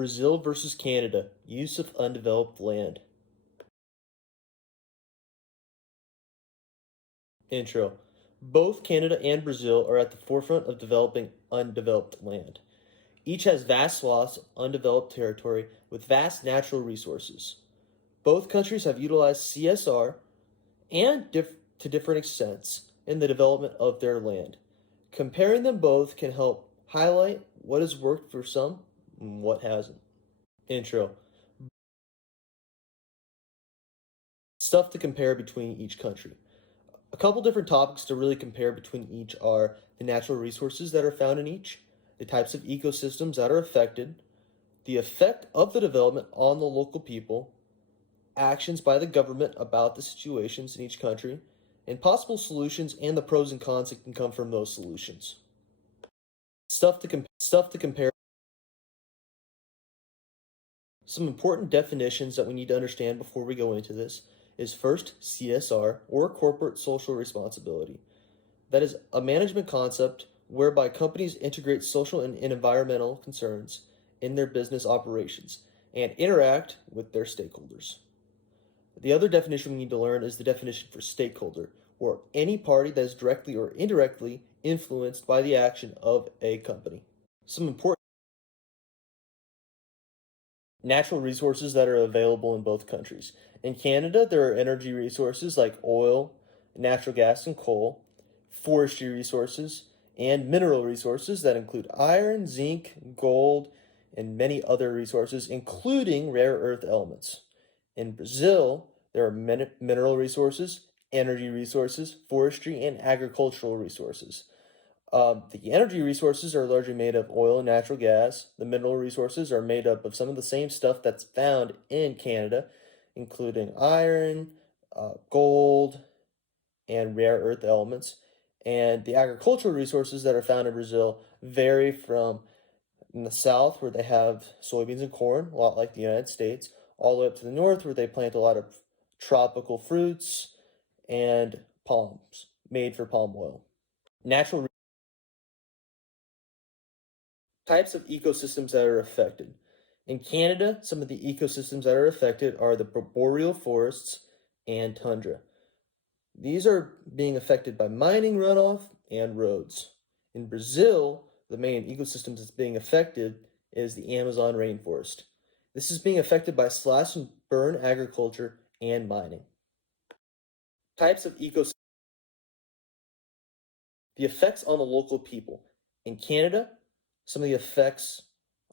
Brazil versus Canada, use of undeveloped land. Intro. Both Canada and Brazil are at the forefront of developing undeveloped land. Each has vast swaths of undeveloped territory with vast natural resources. Both countries have utilized CSR and to different extents in the development of their land. Comparing them both can help highlight what has worked for some and what hasn't. Intro. Stuff to compare between each country. A couple different topics to really compare between each are the natural resources that are found in each, the types of ecosystems that are affected, the effect of the development on the local people, actions by the government about the situations in each country, and possible solutions and the pros and cons that can come from those solutions. Stuff to compare. Some important definitions that we need to understand before we go into this is first CSR, or corporate social responsibility. That is a management concept whereby companies integrate social and environmental concerns in their business operations and interact with their stakeholders. The other definition we need to learn is the definition for stakeholder, or any party that is directly or indirectly influenced by the action of a company. Some important natural resources that are available in both countries. In Canada, there are energy resources like oil, natural gas, and coal, forestry resources, and mineral resources that include iron, zinc, gold, and many other resources, including rare earth elements. In Brazil, there are mineral resources, energy resources, forestry, and agricultural resources. The energy resources are largely made of oil and natural gas. The mineral resources are made up of some of the same stuff that's found in Canada, including iron, gold, and rare earth elements. And the agricultural resources that are found in Brazil vary from in the south, where they have soybeans and corn, a lot like the United States, all the way up to the north, where they plant a lot of tropical fruits and palms made for palm oil. Natural types of ecosystems that are affected. In Canada, some of the ecosystems that are affected are the boreal forests and tundra. These are being affected by mining runoff and roads. In Brazil, the main ecosystem that's being affected is the Amazon rainforest. This is being affected by slash and burn agriculture and mining. Types of ecosystems. The effects on the local people. In Canada, some of the effects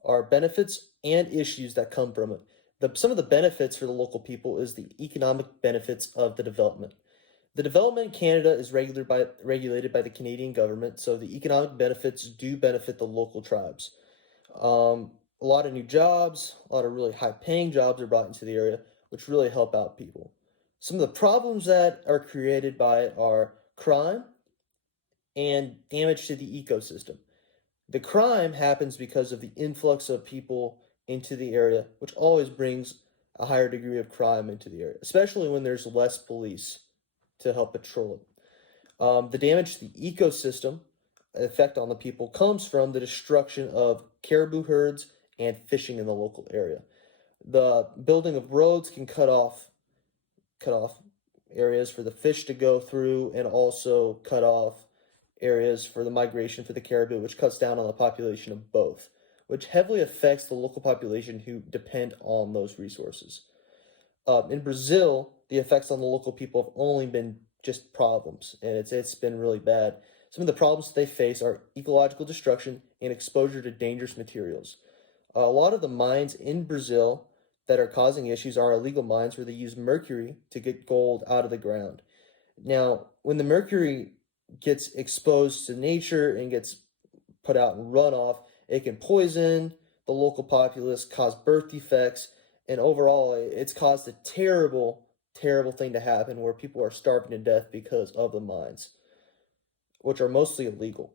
are benefits and issues that come from it. Some of the benefits for the local people is the economic benefits of the development. The development in Canada is regulated by the Canadian government, so the economic benefits do benefit the local tribes. A lot of new jobs, a lot of really high-paying jobs are brought into the area, which really help out people. Some of the problems that are created by it are crime and damage to the ecosystem. The crime happens because of the influx of people into the area, which always brings a higher degree of crime into the area, especially when there's less police to help patrol it. The damage to the ecosystem, effect on the people, comes from the destruction of caribou herds and fishing in the local area. The building of roads can cut off areas for the fish to go through, and also cut off areas for the migration for the caribou, which cuts down on the population of both, which heavily affects the local population who depend on those resources. In Brazil, the effects on the local people have only been just problems, and it's been really bad. Some of the problems that they face are ecological destruction and exposure to dangerous materials. A lot of the mines in Brazil that are causing issues are illegal mines where they use mercury to get gold out of the ground. Now, when the mercury gets exposed to nature and gets put out in runoff, it can poison the local populace, cause birth defects, and overall, it's caused a terrible, terrible thing to happen where people are starving to death because of the mines, which are mostly illegal.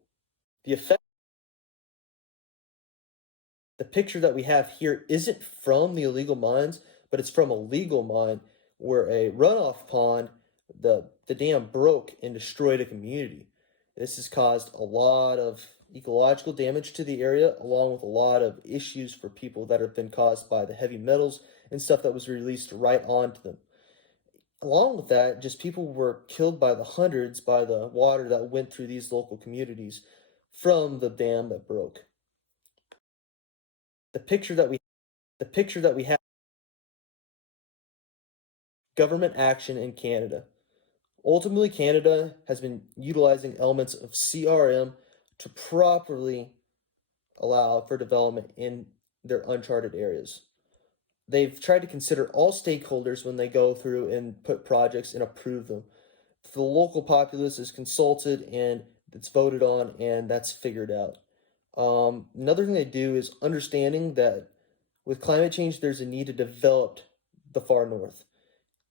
The picture that we have here isn't from the illegal mines, but it's from a legal mine where a runoff pond, the dam broke and destroyed a community. This has caused a lot of ecological damage to the area, along with a lot of issues for people that have been caused by the heavy metals and stuff that was released right onto them. Along with that, just people were killed by the hundreds by the water that went through these local communities from the dam that broke. The picture that we the picture that we have government action in Canada. Ultimately, Canada has been utilizing elements of CRM to properly allow for development in their uncharted areas. They've tried to consider all stakeholders when they go through and put projects and approve them. The local populace is consulted and it's voted on, and that's figured out. Another thing they do is understanding that with climate change, there's a need to develop the far north.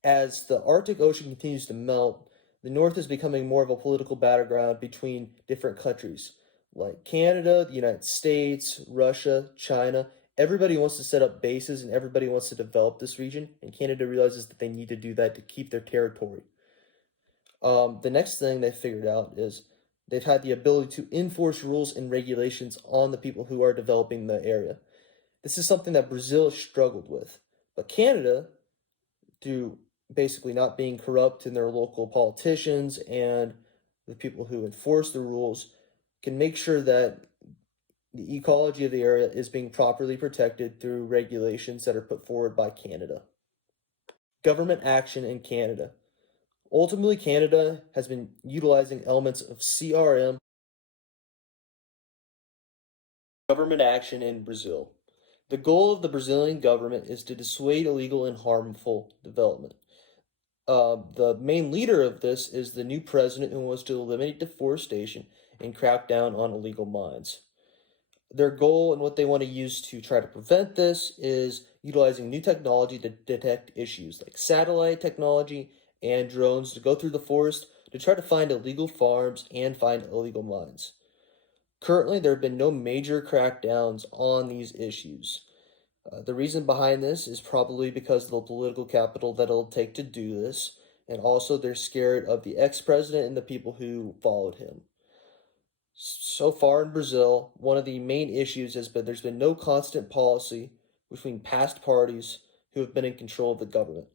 As the Arctic Ocean continues to melt, the North is becoming more of a political battleground between different countries like Canada, the United States, Russia, China. Everybody wants to set up bases and everybody wants to develop this region, and Canada realizes that they need to do that to keep their territory. The next thing they figured out is they've had the ability to enforce rules and regulations on the people who are developing the area. This is something that Brazil has struggled with, but Canada, through basically not being corrupt in their local politicians and the people who enforce the rules, can make sure that the ecology of the area is being properly protected through regulations that are put forward by Canada. Government action in Canada. Ultimately, Canada has been utilizing elements of CRM. Government action in Brazil. The goal of the Brazilian government is to dissuade illegal and harmful development. The main leader of this is the new president who wants to eliminate deforestation and crack down on illegal mines. Their goal and what they want to use to try to prevent this is utilizing new technology to detect issues like satellite technology and drones to go through the forest to try to find illegal farms and find illegal mines. Currently, there have been no major crackdowns on these issues. The reason behind this is probably because of the political capital that it'll take to do this, and also they're scared of the ex-president and the people who followed him. So far in Brazil, one of the main issues has been there's been no constant policy between past parties who have been in control of the government.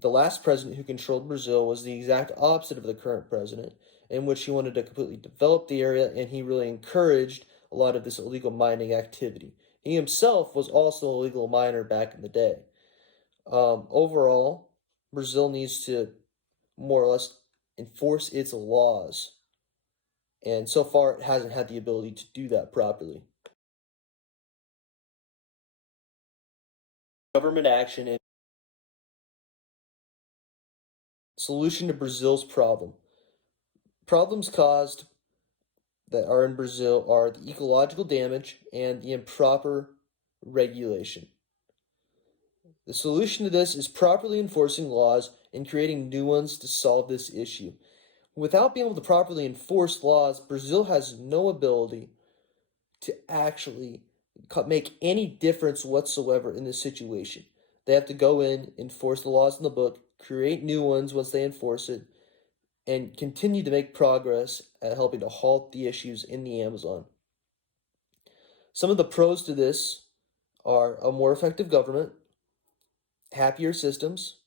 The last president who controlled Brazil was the exact opposite of the current president, in which he wanted to completely develop the area and he really encouraged a lot of this illegal mining activity. He himself was also a legal miner back in the day. Overall, Brazil needs to more or less enforce its laws, and so far it hasn't had the ability to do that properly. Government action and solution to Brazil's problem. Problems caused that are in Brazil are the ecological damage and the improper regulation. The solution to this is properly enforcing laws and creating new ones to solve this issue. Without being able to properly enforce laws, Brazil has no ability to actually make any difference whatsoever in this situation. They have to go in, enforce the laws in the book, create new ones once they enforce it, and continue to make progress at helping to halt the issues in the Amazon. Some of the pros to this are a more effective government, happier systems,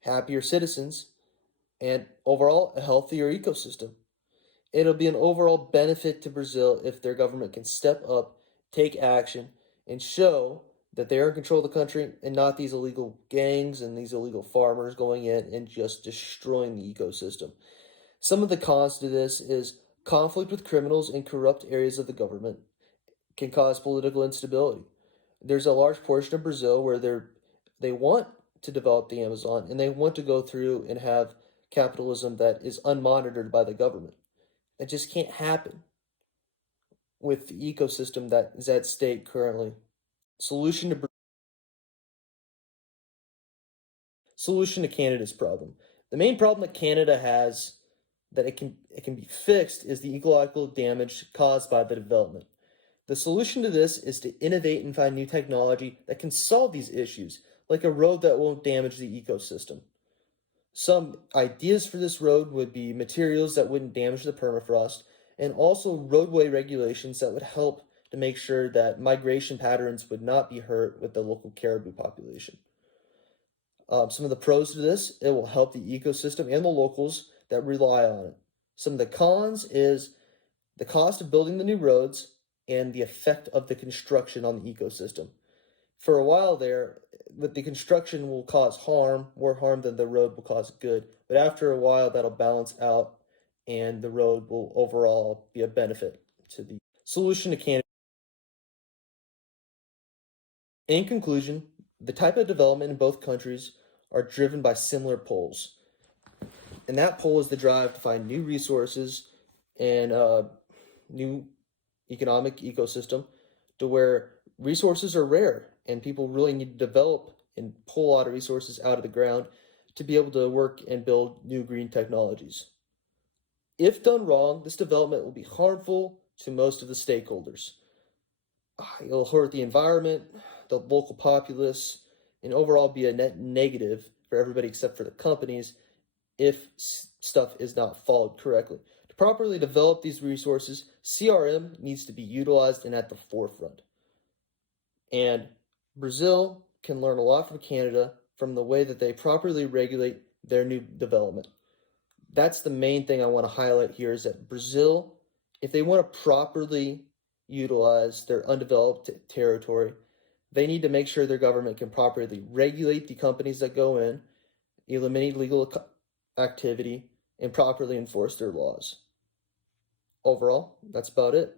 happier citizens, and overall a healthier ecosystem. It'll be an overall benefit to Brazil if their government can step up, take action, and show that they are in control of the country and not these illegal gangs and these illegal farmers going in and just destroying the ecosystem. Some of the cons to this is conflict with criminals in corrupt areas of the government can cause political instability. There's a large portion of Brazil where they want to develop the Amazon and they want to go through and have capitalism that is unmonitored by the government. It just can't happen with the ecosystem that is at stake currently. Solution to Canada's problem. The main problem that Canada has that it can be fixed is the ecological damage caused by the development. The solution to this is to innovate and find new technology that can solve these issues, like a road that won't damage the ecosystem. Some ideas for this road would be materials that wouldn't damage the permafrost and also roadway regulations that would help to make sure that migration patterns would not be hurt with the local caribou population. Some of the pros to this, it will help the ecosystem and the locals that rely on it. Some of the cons is the cost of building the new roads and the effect of the construction on the ecosystem. For a while there, with the construction will cause harm, more harm than the road will cause good. But after a while, that'll balance out and the road will overall be a benefit to the solution to Canada. In conclusion, the type of development in both countries are driven by similar poles. And that pole is the drive to find new resources and new economic ecosystem to where resources are rare and people really need to develop and pull a lot of resources out of the ground to be able to work and build new green technologies. If done wrong, this development will be harmful to most of the stakeholders. It'll hurt the environment, the local populace, and overall be a net negative for everybody except for the companies if stuff is not followed correctly. To properly develop these resources, CRM needs to be utilized and at the forefront. And Brazil can learn a lot from Canada from the way that they properly regulate their new development. That's the main thing I want to highlight here is that Brazil, if they want to properly utilize their undeveloped territory, they need to make sure their government can properly regulate the companies that go in, eliminate illegal activity, and properly enforce their laws. Overall, that's about it.